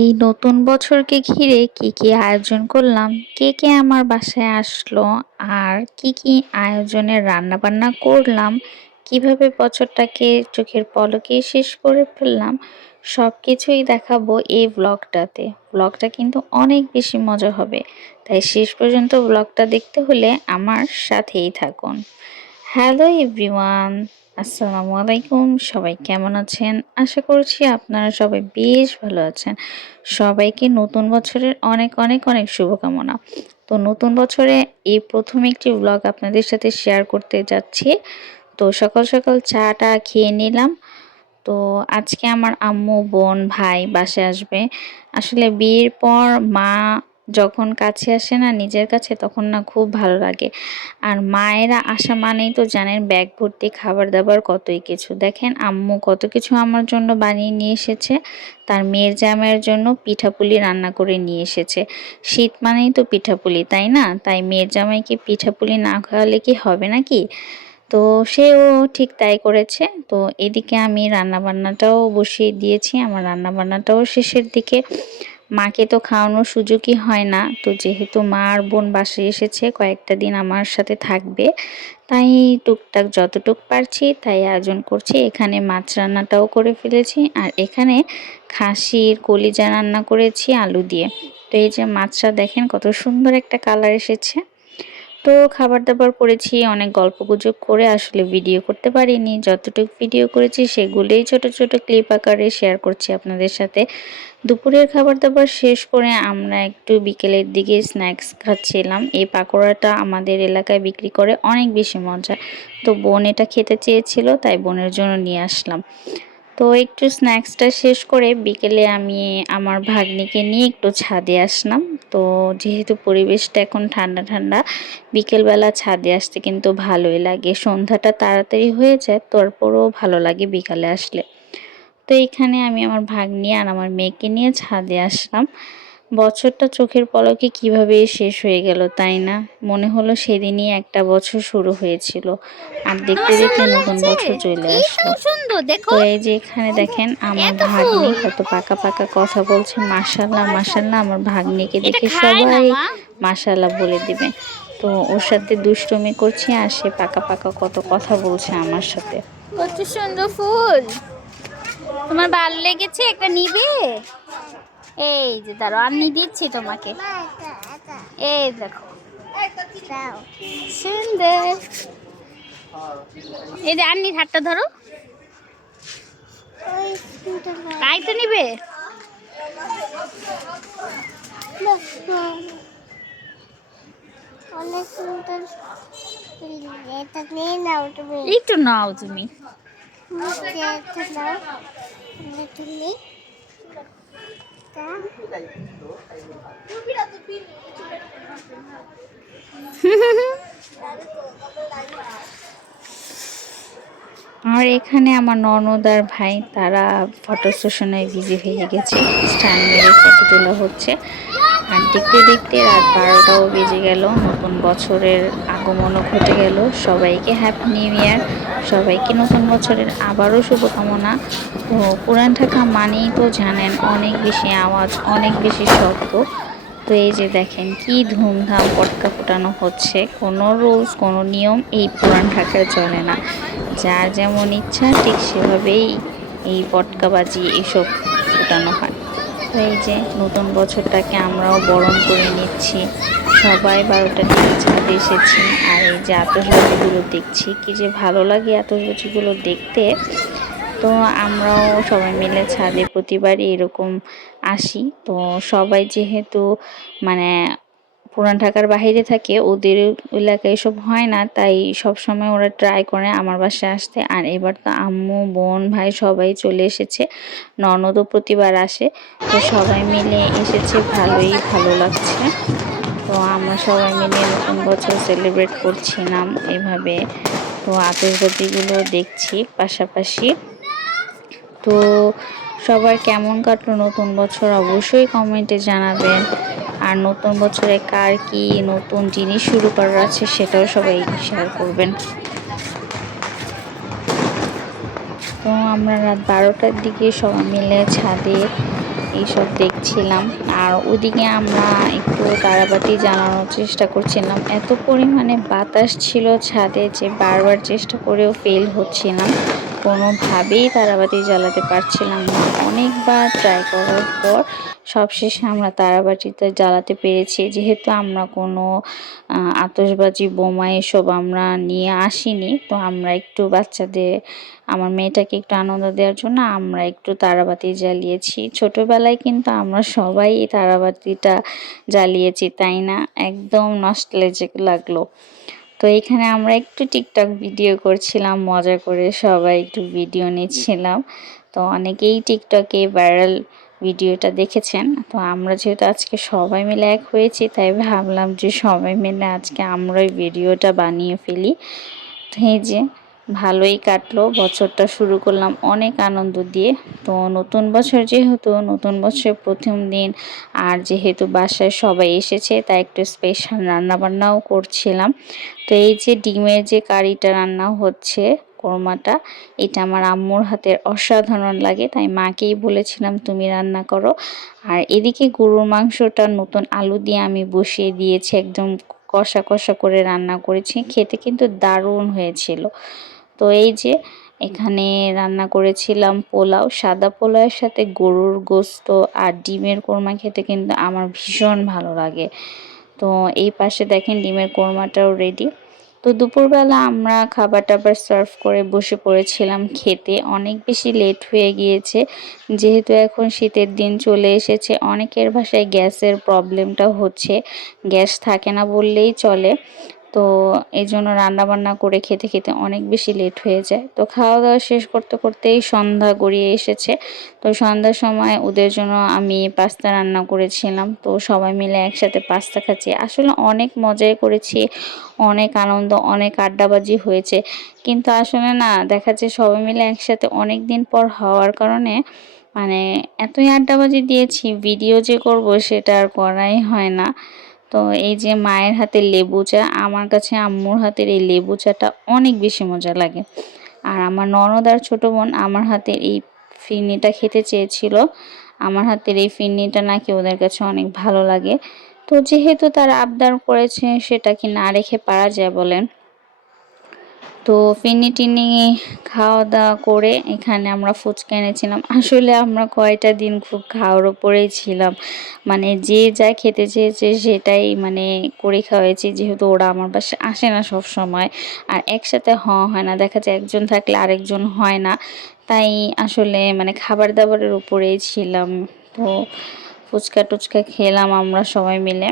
এই নতুন বছরকে ঘিরে কি আয়োজন করলাম, কে আমার বাসায় আসলো, আর কি আয়োজনের রান্নাবান্না করলাম, কিভাবে বছরটাকে চোখের পলকে শেষ করে ফেললাম, সবকিছুই দেখাবো এই ব্লগটাতে। ব্লগটা কিন্তু অনেক বেশি মজা হবে, তাই শেষ পর্যন্ত ব্লগটা দেখতে হলে আমার সাথেই থাকুন। হ্যালো এভরিওয়ান, আসসালামু আলাইকুম। সবাই কেমন আছেন? আশা করছি আপনারা সবাই বেশ ভালো আছেন। সবাইকে নতুন বছরের অনেক অনেক অনেক শুভকামনা। তো নতুন বছরে এই প্রথম একটি ব্লগ আপনাদের সাথে শেয়ার করতে যাচ্ছি। তো সকাল সকাল চাটা খেয়ে নিলাম। তো আজকে আমার আম্মু, বোন, ভাই বাসায় আসবে। আসলে বিয়ের পর মা যখন কাছে আসে না নিজের কাছে, তখন না খুব ভালো লাগে। আর মায়েরা আসা মানেই তো জানেন ব্যাগ ভর্তি খাবার দাবার কতই কিছু। দেখেন আম্মু কত কিছু আমার জন্য বানিয়ে নিয়ে এসেছে। তার মেয়ের জামাইয়ের জন্য পিঠাপুলি রান্না করে নিয়ে এসেছে। শীত মানেই তো পিঠাপুলি, তাই না? তাই মেয়ের জামাইকে পিঠাপুলি না খাওয়ালে কি হবে নাকি? তো সেও ঠিক তাই করেছে। তো এদিকে আমি রান্নাবান্নাটাও বসিয়ে দিয়েছি, আমার রান্নাবান্নাটাও শেষের দিকে। মাকে তো খাওয়ানোর সুযোগই হয় না, তো যেহেতু মা আর বোন বাসায় এসেছে কয়েকটা দিন আমার সাথে থাকবে, তাই টুকটাক যতটুক পারছি তাই আয়োজন করছি। এখানে মাছ রান্নাটাও করে ফেলেছি, আর এখানে খাসির কলিজা রান্না করেছি আলু দিয়ে। তো এই যে মাছটা দেখেন কত সুন্দর একটা কালার এসেছে। তো খাবার দাবার করেছি, অনেক গল্পগুজব করে আসলে ভিডিও করতে পারিনি। যতটুকু ভিডিও করেছি সেগুলোই ছোট ছোট ক্লিপ আকারে শেয়ার করছি আপনাদের সাথে। দুপুরের খাবার দাবার শেষ করে আমরা একটু বিকেলের দিকে স্ন্যাক্স খাচ্ছিলাম। এই পাকোড়াটা আমাদের এলাকায় বিক্রি করে, অনেক বেশি মজা। তো বোন এটা খেতে চেয়েছিল, তাই বোনের জন্য নিয়ে আসলাম। তো একটু স্ন্যাক্সটা শেষ করে বিকেলে আমি আমার ভাগ্নিকে নিয়ে একটু ছাদে আসলাম। তো যেহেতু পরিবেশটা এখন ঠান্ডা ঠান্ডা, বিকেলবেলা ছাদে আসতে কিন্তু ভালোই লাগে। সন্ধ্যাটা তাড়াতাড়ি হয়ে যায়, তারপরেও ভালো লাগে বিকালে আসলে। তো এইখানে আমি আমার ভাগ্নি আর আমার মেয়েকে নিয়ে ছাদে আসলাম। বছরটা চোখের পলকে কিভাবে শেষ হয়ে গেল, তাই না? মনে হলো সেদিনই একটা বছর শুরু হয়েছিল, আর দেখতে তোমার দেখতে সুন্দর নতুন লাগছে। বছর চলে এই তো আসলো। সুন্দর, তো দেখো এই যে এখানে দেখেন আমার এত ভাগ্নি ফুল। কত পাকা পাকা কথা বলছে, মাশাল্লাহ মাশাল্লাহ। আমার ভাগ্নিকে এটা দেখে খায় না সবাই মা। মাশাল্লাহ বলে দিবেন। তো ওর সাথে দুষ্টুমি করছি, আর সে পাকা পাকা কত কথা বলছে আমার সাথে। কত সুন্দর ফুল। তোমার ভালো লেগেছে? একটা নিবে? এই যে দাঁড়ো, আমি দিচ্ছি তোমাকে। এই দেখো, সুন্দর। এই যে আন্নির হাতটা ধরো। তাই তো নিবে। অনেক সুন্দর। এটা নিয়ে নাও তুমি। একটু নাও তুমি। এটা নাও। তুমি আর এখানে আমার ননদ আর ভাই তারা ফটো সেশনে বিজি হয়ে গেছে, স্ট্যান্ড মেরে ফটো তোলা হচ্ছে। আর দেখতে দেখতে রাত 12টাও বেজে গেল, নতুন বছরের আগমনও ঘটে গেল। সবাইকে হ্যাপি নিউ ইয়ার, সবাইকে নতুন বছরের আবারও শুভকামনা। তো পুরান ঢাকা মানেই তো জানেন অনেক বেশি আওয়াজ, অনেক বেশি শব্দ। তো এই যে দেখেন কি ধুমধাম পটকা ফোটানো হচ্ছে, কোনো রুলস কোনো নিয়ম এই পুরান ঢাকায় চলে না। যার যেমন ইচ্ছা ঠিক সেভাবেই এই পটকাবাজি এসব ফোটানো হয়। তো এই যে নতুন বছরটাকে আমরাও বরণ করে নিচ্ছি। সবাই 12টার দিকে ছাদে এসেছি, আর এই যে আতশবাজিগুলো দেখছি, কি যে ভালো লাগে আতশবাজিগুলো দেখতে। তো আমরাও সবাই মিলে ছাদে প্রতিবারই এরকম আসি। তো সবাই যেহেতু মানে পুরান ঢাকার বাইরে থাকে, ওদের এলাকায় এসব হয় না, তাই সব সময় ওরা ট্রাই করে আমার বাসায় আসতে। আর এবার তো আম্মু, বোন, ভাই সবাই চলে এসেছে, ননদও প্রতিবার আসে। তো সবাই মিলে এসেছে, ভালোই ভালো লাগছে। তো আমরা সবাই মিলে নতুন বছর সেলিব্রেট করছিলাম এভাবে। তো আতশবাজিগুলো দেখছি পাশাপাশি। তো সবার কেমন কাটলো নতুন বছর অবশ্যই কমেন্টে জানাবেন। আর নতুন বছরে কার কি নতুন জিনিস শুরু করার আছে সেটাও সবাই শেয়ার করবেন। তো আমরা রাত 12টার দিকে সবাই মিলে ছাদে এইসব দেখছিলাম। আর ওইদিকে আমরা একটু তারাবাতি জ্বালানোর চেষ্টা করছিলাম। এত পরিমাণে বাতাস ছিল ছাদে যে বারবার চেষ্টা করেও ফেল হচ্ছিলাম, কোনোভাবেই তারাবাতি জ্বালাতে পারছিলাম না। অনেকবার ট্রাই করার পর সবশেষে আমরা তারাবাতিটা জ্বালাতে পেরেছি। যেহেতু আমরা কোনো আতশবাজি বোমা এসব আমরা নিয়ে আসিনি, তো আমরা একটু বাচ্চাদের, আমার মেয়েটাকে একটু আনন্দ দেওয়ার জন্য আমরা একটু তারাবাতি জ্বালিয়েছি। ছোটবেলায় কিন্তু আমরা সবাই এই তারাবাতিটা জ্বালিয়েছি, তাই না? একদম নস্টালজিক লাগলো। তো এখানে আমরা একটু টিকটক ভিডিও করছিলাম, মজা করে সবাই একটু ভিডিও নিচ্ছিলাম। তো অনেকেই টিকটকে ভাইরাল ভিডিওটা দেখেছেন। তো আমরা যেহেতু আজকে সবাই মিলে এক হয়েছি, তাই ভাবলাম যে সবাই মিলে আজকে আমরাই ভিডিওটা বানিয়ে ফেলি। তো এই যে ভালোই কাটলো, বছরটা শুরু করলাম অনেক আনন্দ দিয়ে। তো নতুন বছর যেহেতু, নতুন বছরের প্রথম দিন, আর যেহেতু বাসায় সবাই এসেছে, তাই একটু স্পেশাল রান্নাবান্নাও করছিলাম। তো এই যে ডিমের যে কারিটা রান্না হচ্ছে, কোরমাটা, এটা আমার আম্মুর হাতের অসাধারণ লাগে, তাই মাকেই বলেছিলাম তুমি রান্না করো। আর এদিকে গরুর মাংসটা নতুন আলু দিয়ে আমি বসিয়ে দিয়েছি, একদম কষা কষা করে রান্না করেছি, খেতে কিন্তু দারুণ হয়েছিল। তো এই যে এখানে রান্না করেছিলাম পোলাও, সাদা পোলাওয়ের সাথে গরুর গোস্ত আর ডিমের কোরমা খেতে কিন্তু আমার ভীষণ ভালো লাগে। তো এই পাশে দেখেন ডিমের কোরমাটাও রেডি। তো দুপুরবেলা আমরা খাবার টাবার সার্ভ করে বসে পড়েছিলাম খেতে। অনেক বেশি লেট হয়ে গিয়েছে, যেহেতু এখন শীতের দিন চলে এসেছে। অনেকের বাসায় গ্যাসের প্রবলেমটা হচ্ছে, গ্যাস থাকে না বললেই চলে। তো এই জন্য রান্নাবান্না করে খেতে খেতে অনেক বেশি লেট হয়ে যায়। তো খাওয়া দাওয়া শেষ করতে করতেই সন্ধ্যা গড়িয়ে এসেছে। তো সন্ধ্যার সময় ওদের জন্য আমি পাস্তা রান্না করেছিলাম। তো সবাই মিলে একসাথে পাস্তা খাচ্ছি, আসলে অনেক মজাই করেছি, অনেক আনন্দ, অনেক আড্ডাবাজি হয়েছে। কিন্তু আসলে না, দেখা যাচ্ছে সবাই মিলে একসাথে অনেক দিন পর হওয়ার কারণে মানে এতই আড্ডাবাজি দিয়েছি, ভিডিও যে করব সেটা আর করাই হয় না। তো এই যে মায়ের হাতের লেবু চা, আমার কাছে আম্মুর হাতের এই লেবু চাটা অনেক বেশি মজা লাগে। আর আমার ননদ আর ছোট বোন আমার হাতের এই ফিরনিটা খেতে চেয়েছিল। আমার হাতের এই ফিরনিটা নাকি ওদের কাছে অনেক ভালো লাগে। তো যেহেতু তারা আবদার করেছে, সেটা কি না রেখে পারা যায় বলেন? তো ফিরনি টিনি খাওয়া দাওয়া করে এখানে আমরা ফুচকা এনেছিলাম। আসলে আমরা কয়টা দিন খুব খাওয়ার ওপরেই ছিলাম, মানে যে যা খেতে চেয়েছে সেটাই মানে করে খাওয়াইছি, যেহেতু ওরা আমার বাসায় আসে না সব সময়, আর একসাথে হওয়া হয় না, দেখা যায় একজন থাকলে আরেকজন হয় না, তাই আসলে মানে খাবার দাবারের উপরেই ছিলাম। তো ফুচকা টুচকা খেলাম আমরা সবাই মিলে।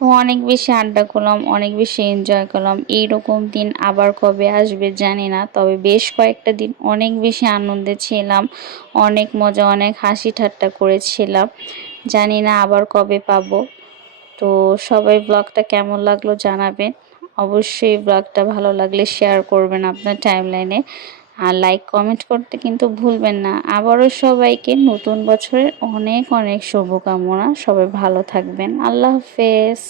তো অনেক বেশি আড্ডা করলাম, অনেক বেশি এনজয় করলাম। এইরকম দিন আবার কবে আসবে জানি না, তবে বেশ কয়েকটা দিন অনেক বেশি আনন্দে ছিলাম, অনেক মজা, অনেক হাসি ঠাট্টা করেছিলাম। জানি না আবার কবে পাবো। তো সবাই ব্লগটা কেমন লাগলো জানাবেন। অবশ্যই ব্লগটা ভালো লাগলে শেয়ার করবেন আপনার টাইমলাইনে, আর লাইক কমেন্ট করতে কিন্তু ভুলবেন না। আবারও সবাইকে নতুন বছরের অনেক অনেক শুভকামনা। সবাই ভালো থাকবেন। আল্লাহ হাফেজ।